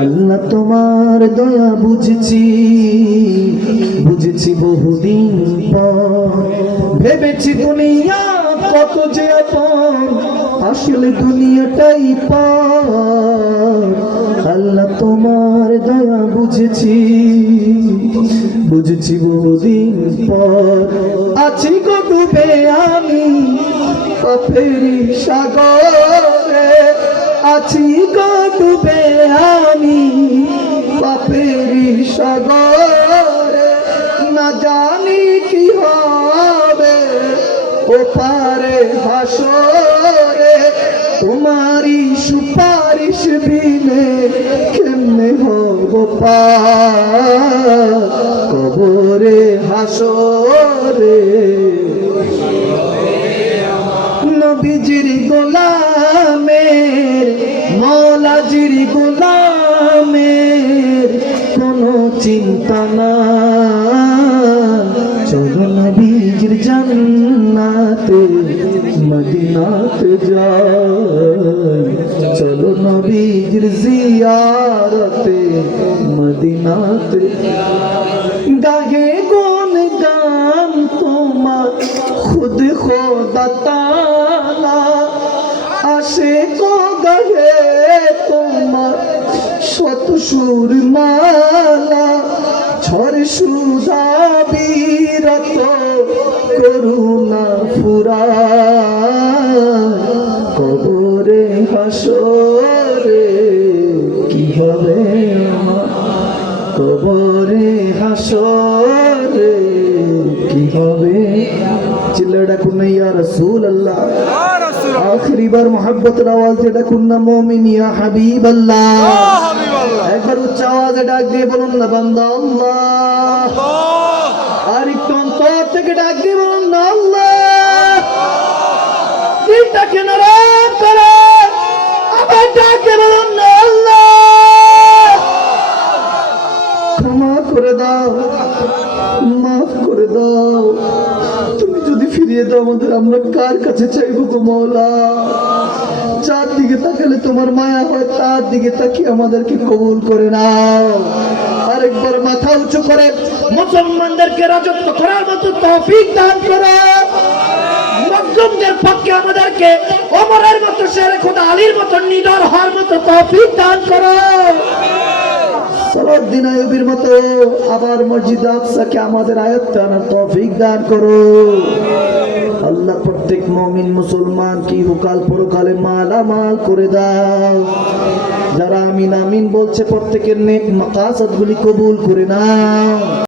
আল্লাহ তোমার দয়া বুঝেছি বুঝেছি বহুদিন ভেবেছি দুনিয়া কত যে আসলে দুনিয়াটাই পার। আল্লাহ তোমার দয়া বুঝেছি বুঝেছি বহুদিন পর। আছি গো ডুবে আমি সাগরে, আছি গো পাপেরি সাগরে না জানি কি হবে। ও পারে হাসরে তোমারি সুপারিশ বিনে কেমনে হব কবরে হাসরে, নবীজির গোলামের, মৌলাজির গোলামের কোনো চিন্তা না। চলো নবীজির জান্নাতে, মদিনাতে যাই। চলো নবীজির জিয়ারতে, মদিনাতে গাহে গুন গান তোমার, খুদ খোদা তালা। আসে কো গাহে তোমার, শত সুর মালা ঝড় সুধা বীরত করুণা ফুরা। কবরে হাসরে কি হবে কবরে হাসরে কি হবে? চিল্লা ডাকুন না ইয়া রাসূল আল্লাহ আখরি বার আওয়াজ আওয়াজে ডাকুন না মুমিন ইয়া হাবিব আল্লাহ একবার উচ্চ আওয়াজে ডাক দিয়ে বলুন না বান্দা আল্লাহ। আর একটু অন্তর থেকে ডাক দিয়ে বলুন না আল্লাহ। দিলটাকে নরম করে আবার ডাকে বলুন না আল্লাহ। ক্ষমা করে দাও মাফ করে দাও। ফিরিয়ে দাও আমাদের আমরা কার কাছে চাইব গো মৌলা যার দিকে তাকালে তোমার মায়া হয়, তার দিকে তাকিয়ে আমাদেরকে কবুল করে নাও। আরেকবার মাথা উঁচু করে, মুসলমানদেরকে রাজত্ব করার মতো তৌফিক দান করো। মজলুমদের পক্ষে আমাদেরকে ওমরের মতো শেরে খোদা আলীর মতো নিডর হওয়ার মতো তৌফিক দান করো। সালাউদ্দিন আয়ুবির মতো আবার মসজিদ আফসাকে আমাদের আয়ত্ত আনার তৌফিক দান করো। আল্লাহ প্রত্যেক মমিন মুসলমান কি হুকাল পরকালে মালামাল করে দাও। যারা আমিন আমিন বলছে, প্রত্যেকের নেক মাকাসাদ গুলি কবুল করে নাও।